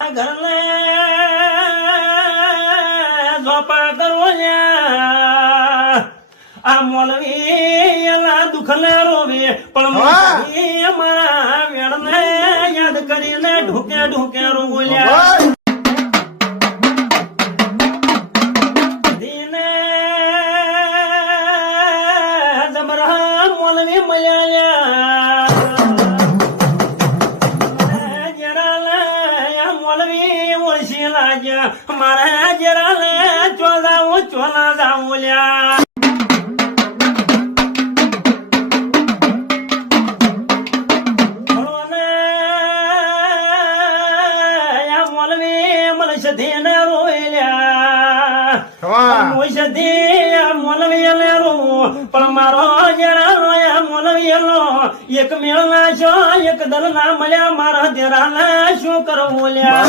ઘરને ઝોપા કરો આ મોલવી એના દુઃખને રોવે પણ મારા વેણને યાદ કરીને ઢોકે ઢોકે રોલ્યા જબરા મોલવી મળ્યા મારા જરા ચોલા જાઉં લ્યા મોલવી મળશે ધીને રોયલ્યા મોલવી રો પણ મારો જરા મોલવી નો એક મેળ ના છો એક દલ ના મળ્યા મારા જરા શું કરવું લ્યા